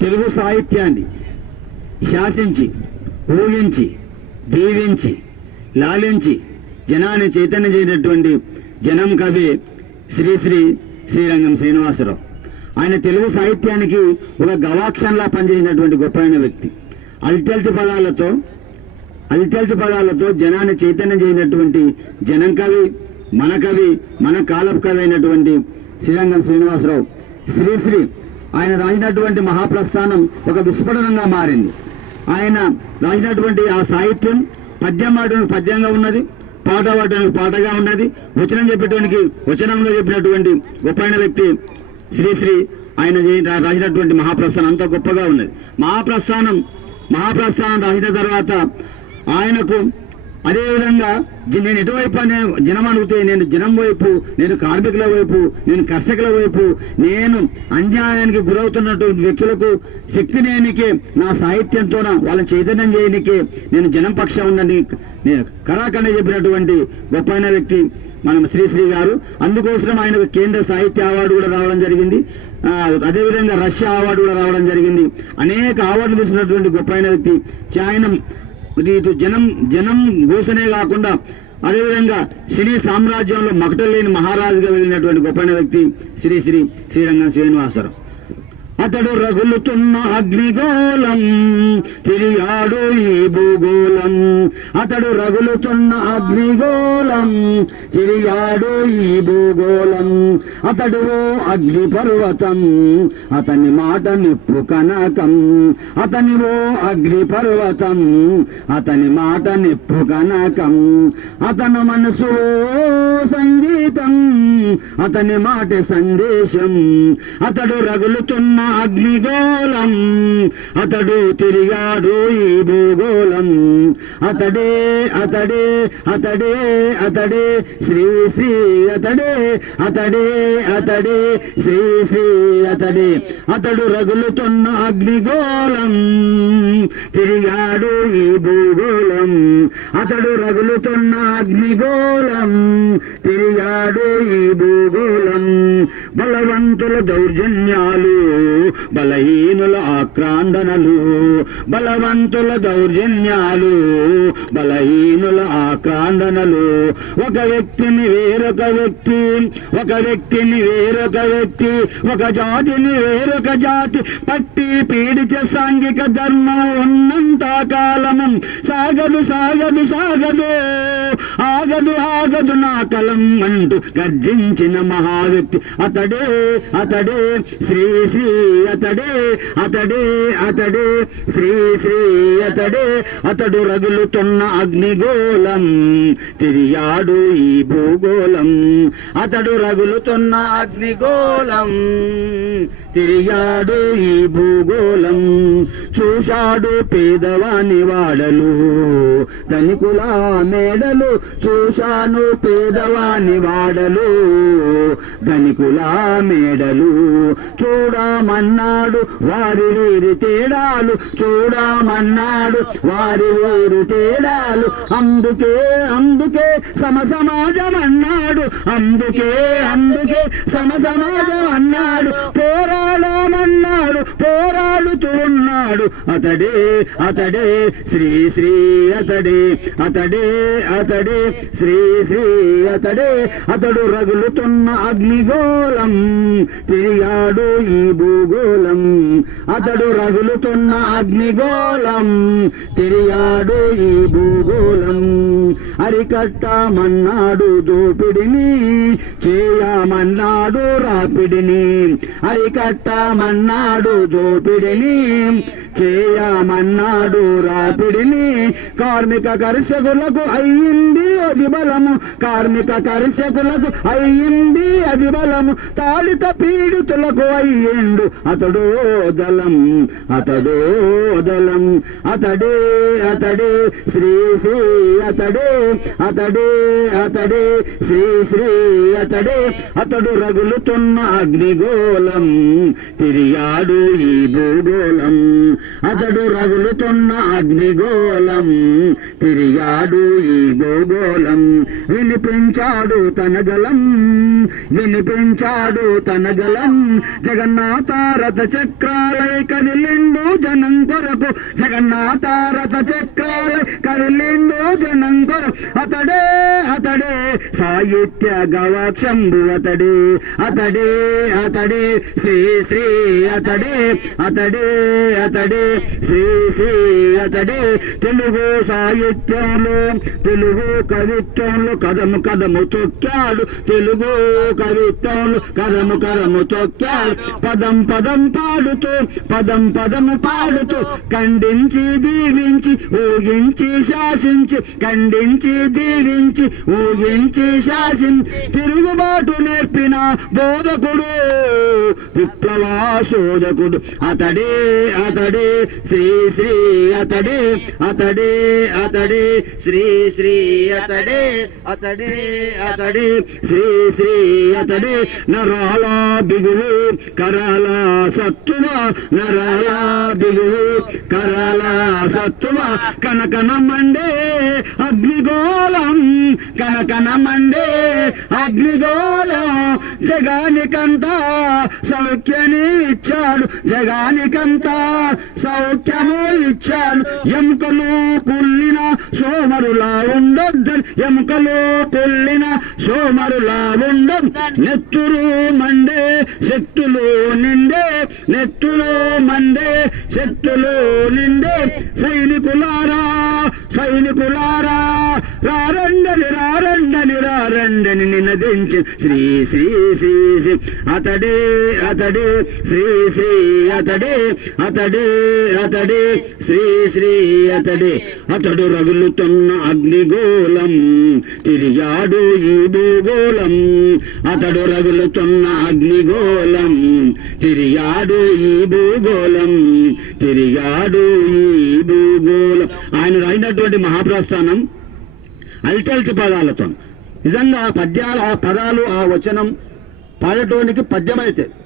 తెలుగు సాహిత్యాన్ని శాసించి, ఊహించి, దీవించి, లాలించి జనాన్ని చైతన్యం చేసినటువంటి జనం కవి శ్రీశ్రీ శ్రీరంగం శ్రీనివాసరావు. ఆయన తెలుగు సాహిత్యానికి ఒక గవాక్షంలా పనిచేసినటువంటి గొప్పైన వ్యక్తి. అల్తెల్తి పదాలతో జనాన్ని చైతన్యం చేసినటువంటి జనం కవి, మన కాలపు కవి అయినటువంటి శ్రీరంగం శ్రీనివాసరావు. శ్రీశ్రీ ఆయన రాసినటువంటి మహాప్రస్థానం ఒక విస్ఫోటనంగా మారింది. ఆయన రాసినటువంటి ఆ సాహిత్యం పద్యంగా ఉన్నది, పాట పాడటానికి పాటగా ఉన్నది, వచనం చెప్పేటానికి వచనంగా చెప్పినటువంటి గొప్పైన వ్యక్తి శ్రీశ్రీ. ఆయన రాసినటువంటి మహాప్రస్థానం అంత గొప్పగా ఉన్నది. మహాప్రస్థానం రాసిన తర్వాత ఆయనకు అదేవిధంగా నేను ఎటువైపు జనం అడిగితే నేను జనం వైపు, నేను కార్మికుల వైపు, నేను కర్షకుల వైపు, నేను అన్యాయానికి గురవుతున్నటువంటి వ్యక్తులకు శక్తి నేనికే నా సాహిత్యంతో వాళ్ళని చైతన్యం చేయనికే నేను జనం పక్షం ఉన్నది నేను కరాఖండ చెప్పినటువంటి గొప్పైన వ్యక్తి మనం శ్రీశ్రీ గారు. అందుకోసం ఆయనకు కేంద్ర సాహిత్య అవార్డు కూడా రావడం జరిగింది. అదేవిధంగా రష్యా అవార్డు కూడా రావడం జరిగింది. అనేక అవార్డులు తీసుకున్నటువంటి గొప్పైన వ్యక్తి. ఆయన ఇటు జనం ఘోషనే కాకుండా అదేవిధంగా సినీ సామ్రాజ్యంలో మకటలేని మహారాజుగా వెళ్ళినటువంటి గొప్పైన వ్యక్తి శ్రీరంగం శ్రీనివాసరావు. అతడు రగులుతున్న అగ్నిగోళం తిరిగాడు ఈ భూగోళం. అతడు రగులుతున్న అగ్నిగోళం తిరిగాడు ఈ భూగోళం. అతడు అగ్ని పర్వతం, అతని మాట నిప్పు కనకం. అతని అగ్ని పర్వతం, అతని మాట నిప్పు కనకం. అతను మనసు సంగీతం, అతని మాట సందేశం. అతడు రగులుతున్న అగ్నిగోళం, అతడు తిరిగాడు ఈ భూగోళం. అతడే అతడే అతడే అతడే శ్రీశ్రీ అతడే అతడే అతడే శ్రీశ్రీ అతడే. అతడు రగులుతున్న అగ్నిగోళం తిరిగాడు ఈ భూగోళం. అతడు రగులుతున్న అగ్నిగోళం తిరిగాడు ఈ భూగోళం. బలవంతుల దౌర్జన్యాలు, బలహీనుల ఆక్రందనలు. బలవంతుల దౌర్జన్యాలు, బలహీనుల ఆక్రందనలు. ఒక వ్యక్తిని వేరొక వ్యక్తి, ఒక వ్యక్తిని వేరొక వ్యక్తి, ఒక జాతిని వేరొక జాతి పట్టి పీడిచే సాంఘిక ధర్మం ఉన్నంత కాలము సాగదు సాగదు సాగదు, ఆగదు ఆగదు నా కలం అంటూ గర్జించిన మహావ్యక్తి అతడే అతడే శ్రీశ్రీ అతడే అతడే అతడే శ్రీశ్రీ అతడే. అతడు రగులుతున్న అగ్నిగోళం తిరిగాడు ఈ భూగోళం. అతడు రగులుతున్న అగ్నిగోళం తిరిగాడు ఈ భూగోళం. చూశాడు పేదవాని వాడలు, ధనికుల మేడలు. చూశాను పేదవాని వాడలు, ధనికుల మేడలు. చూడమన్నాడు వారి వీరి తేడాలు, చూడమన్నాడు వారి వీరి తేడాలు. అందుకే అందుకే సమసమాజం అన్నాడు, అందుకే అందుకే సమసమాజం అన్నాడు. పోరాడమన్నాడు పోరాడుతూ ఉన్నాడు అతడే అతడే శ్రీశ్రీ అతడే అతడే అతడే శ్రీశ్రీ అతడే. అతడు రగులుతున్న అగ్నిగోళం తిరిగాడు ఈ భూగోళం. అతడు రగులుతున్న అగ్నిగోళం తిరిగాడు ఈ భూగోళం. అరికట్టమన్నాడు దోపిడిని, చేయమన్నాడు రాపిడిని. అరికట్టమన్నాడు దోపిడిని, చేయమన్నాడు రాపిడిని. కార్మిక కర్షకులకు అయ్యింది అది బలము, కార్మిక కర్షకులకు అయ్యింది అది బలము. తాళిత పీడితులకు అయ్యిండు అతడో దళం, అతడో దళం. అతడే అతడే శ్రీశ్రీ అతడే అతడే అతడే శ్రీశ్రీ అతడే. అతడు రగులుతున్న అగ్నిగోళం తిరిగాడు ఈ భూగోళం. అతడు రగులుతున్న అగ్నిగోళం తిరిగాడు ఈ భూగోళం వినిపించాడు తన గలం జగన్నాథ రథ చక్రాలై కదిలిండు జనం కొరకు జగన్నాథ రథ చక్రాలై కదిలిండు జనం కొరకు అతడే సాహిత్య గవాక్షంబు అతడే శ్రీ శ్రీ అతడే శ్రీ శ్రీ అతడే తెలుగు సాహిత్యంలో తెలుగు కవిత్వంలో కదము తొక్కాడు తెలుగు కవిత్వంలో కదము తొక్కాడు పదం పాడుతూ ఖండించి దీవించి ఊగించి శాసించి తిరుగుబాటు నేర్పిన బోధకుడు విప్లవాశోధకుడు అతడే శ్రీ శ్రీ అతడే శ్రీ శ్రీ అతడే శ్రీ శ్రీ అతడే నరాల బిగువు కరాల సత్తువ కనకన మండే అగ్నిగోళం జగానికంతా సౌఖ్యము ఇచ్చాడు ఎముకలు కుళ్ళిన సోమరులా ఉండొద్దని నెత్తురు మండే శక్తులు నిండే సైనికులారా రారండని నినదించి శ్రీ శ్రీ శ్రీ శ్రీ అతడే శ్రీ శ్రీ అతడే శ్రీ శ్రీ అతడే అతడు రగులుతున్న అగ్నిగోళం తిరిగాడు ఈ భూగోళం ఆయన రాయినటువంటి మహాప్రస్థానం అల్టల్టి పదాలతో నిజంగా పద్యాలు ఆ పదాలు ఆ వచనం పాడటానికి పద్యమైతే